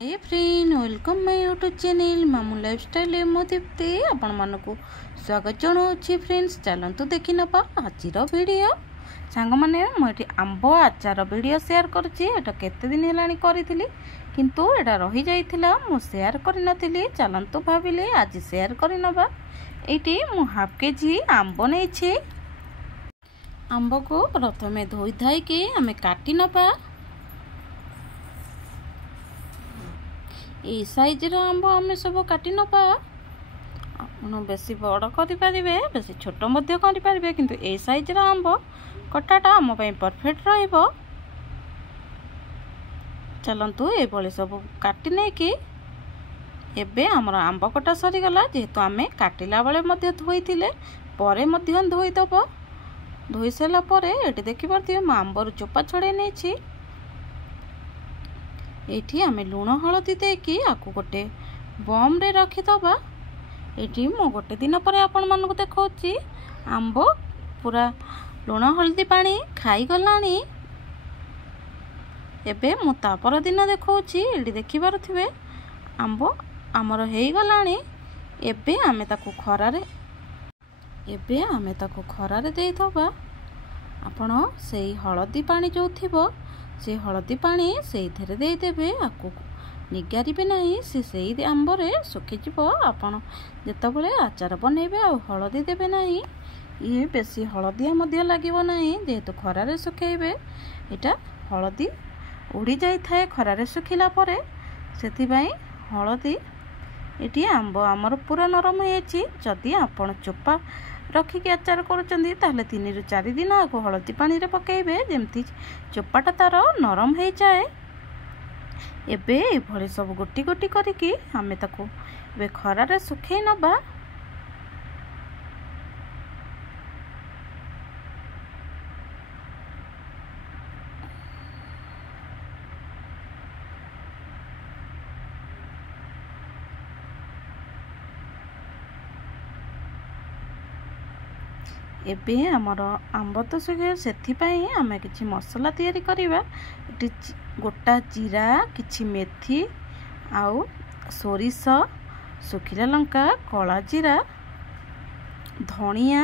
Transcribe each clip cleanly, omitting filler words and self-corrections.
Hey friend welcome my YouTube channel Mamu lifestyle मो दीप्ति आपण मानकु स्वागत जनाऊँगी। फ्रेंड्स चलतु देखि नबा आजिर वीडियो सांग माने मुझे आंब आचार वीडियो शेयर करुच्ची। केते दिन हेलानी करिथिली किंतु एटा रही जाइथिला मु शेयर करि नथिली। चलतु भाविले आज शेयर करि नबा। एटी मु हाफ केजी आंब नेछि। आंब को प्रथमे धोई धाई के आमे काटी नबा। ए साइज रो आंब आमे सब काटी नबा। आपण बेसी बड़ करि परिबे बेसी छोट मध्य करि परिबे किंतु ए साइज रो आंब कटाटा आम पई परफेक्ट रहइबो। चलंतु ए भली सब काटी नै कि एबे हमर आंब कटा सरी गला। जेहेतु आमे काटिला बेले मध्य धोइथिले परे मध्य धोइ दबो। धोइ सेला परे एटी देखि परथिबे म आंबर चोपा छडे नेछि। एठी आमे लूण हलदी देकी आकु गोटे बम रे रखी दबा। एठी मो गोटे दिन पर आपण मानको देखौची आंब पूरा लूण हलदी पानी खाई गलानी। एबे मु तापर दिन देखौची एठी देखि पारुथिबे आंब हमर हेई गलानी। एबे आमे ताकु खरा रे देई दबा। आपण सेई हलदी पानी जो थिबो से हलदी पानी से दे देबे। आकु निगारिबे नहीं से आंबरे सुखीजिब। आपण जेतबले आचार बनेबे आ हलदी देबे नहीं। ये बेसी हलदिया मध्य लागिबो नहीं। जेहेतु खरारे सुखेइबे एटा हलदी उड़ी जाई थाए खरारे सुखिला परे। सेथिबाई हलदी एटी आंब आमर पूरा नरम होइछि। जदि आपण चोपा रखिकी आचार करुचंदी ताहले 3 ରୁ 4 दिन आगो हलदी पानी रे पकेइबे जेमती चोपाटा तार नरम हो जाए। एबे ए भली सब गोटी गोटी करिकी आमे ताकू एबे खरा रे सुखै नबा। एबे हमर आंब तो सुखे सेथिपाई आमे किछि मसला तैयारी करिबा। एटी गोटा जीरा किछि मेथी आउ सोरिष सुखिला लंका कला जीरा धनिया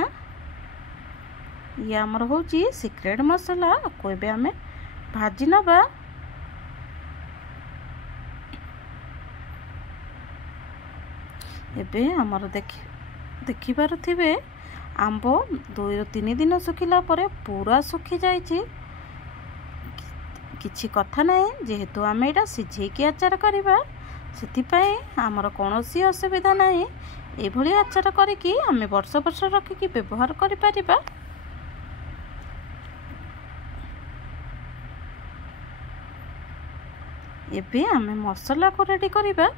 ये हमर होची सीक्रेट मसला। कोइबे आमे भाजी नबा। एबे हमर देखि पारुथिबे आंब 2 ରୁ 3 दिन सुखिला परे पूरा सुखी जाइछि। किछि कथा नहीं जेहेतु आमे एटा सिझेकी आचार करिबा सेथिपाई हमर कोनोसी असुविधा नहीं। ए भली आचार करिकी आमे वर्ष वर्ष रखिकी व्यवहार करि परिबा। एबे आमे मसला को रेडी करिबा।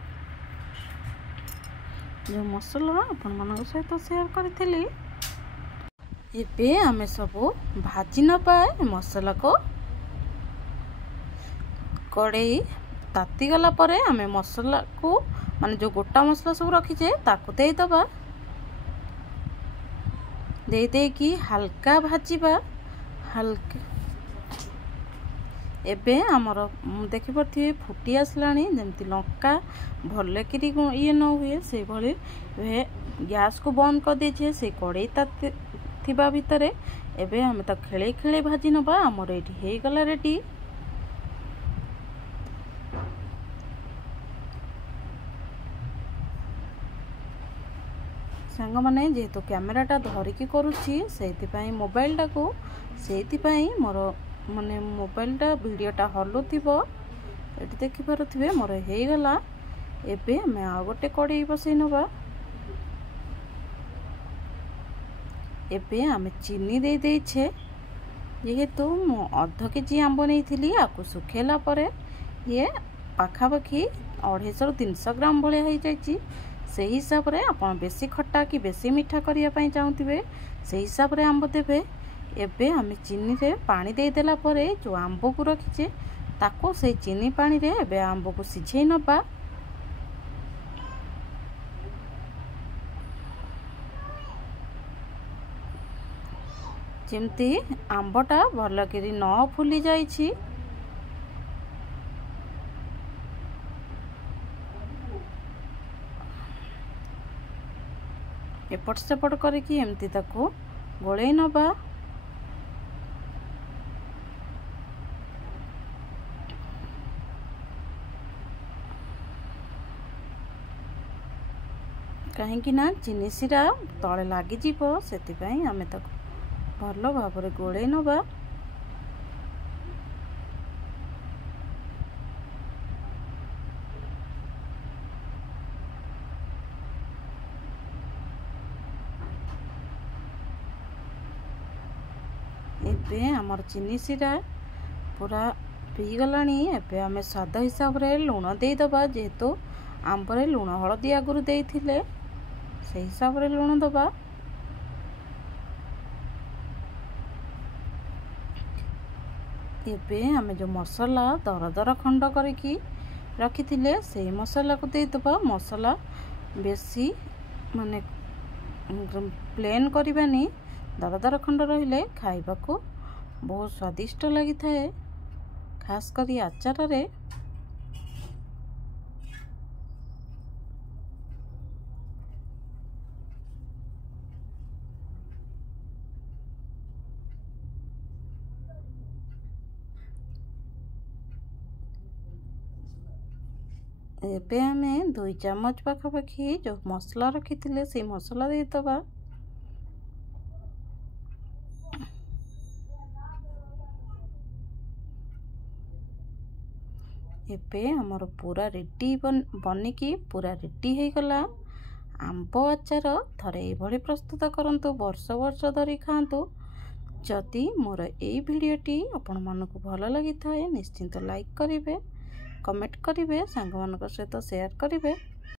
जो मसला अपन मानक सहित शेयर करथिली एबे आमे सब भाजी नबा। मसला को कड़ई ताती गला परे आमे मसला को माने जो गोटा मसला सब रखीचे ताकू दे दबा। दे दे की हल्का भाजीबा हल्का। एबे हमर देखि परथि फुटी आसलानी जेमति लंका भले किरी ये न हुए से भली गैस को बंद कर देछे। से कड़ई ताती थिबा भितरे एबे हम त खेले खेले भाजी नबा। हमर एठी हे गला रेडी। सांग माने जेहेतु कैमराटा धरिकी करूची सेथिपाई मोबाइलटा को सेथिपाई मोर माने मोबाइलटा वीडियोटा हलुथिबो। एठी देखि पारुथिबे मोर हे गला। एबे हम आ गोटे कड़ई बसै नबा। एबे आमे चीनी दे देछे। जेहेतु मो आधा केजी आंब नैथिली आकु सुखेला परे ये पाखापाखी 250 ରୁ 300 ग्राम भले हो जाइछि। से हिसाब रे आपण बेसी खट्टा कि बेसी मीठा करिया पई चाहूतिबे से हिसाब रे आंब देबे। एबे आमे चीनी रे पानी दे देला परे जो आंब को रखिचे ताको से चीनी पानी रे एबे आंब को सिझै नबा। जेमती आंबटा भल करी न फुली जाइछि। एपट सेपट करके एमती ताकू गोलई नबा। कहीं ना चीनी सीरा तले लगिज से आम भल भाव गोलई नबा। एबे आमर चीनी सीरा पूरा पीगलानी। एबे आमे स्वाद हिसाब रे लुण देदबा, जेहेतु आंबरे लुण हलदी आगुरी देइथिले से हिसाब रे लुण दबा। एबे आमे जो मसला दर दर खंड करके रखिथिले से मसला को देदबा। मसला बेसी माने प्लेन करबानी, दर दर खंड रहिले खाइबा को बहुत स्वादिष्ट लगी थाए, खास करी आचार रे। एबे आमे 2 चामच पाखापाखी जो मसला रखिथिले से मसला देदबा। एबे हमर पूरा रेडी बनिकी पूरा रेडी हो गला। आंब आचार थरे एभली प्रस्तुत करंतु, वर्ष वर्ष धरी खांतु। जदि मोर एई भिडियोटी आपण मानकु भल लगी थाए निश्चिंत लाइक करिवे, कमेंट करिवे, सांग मानक सहित शेयर करिवे।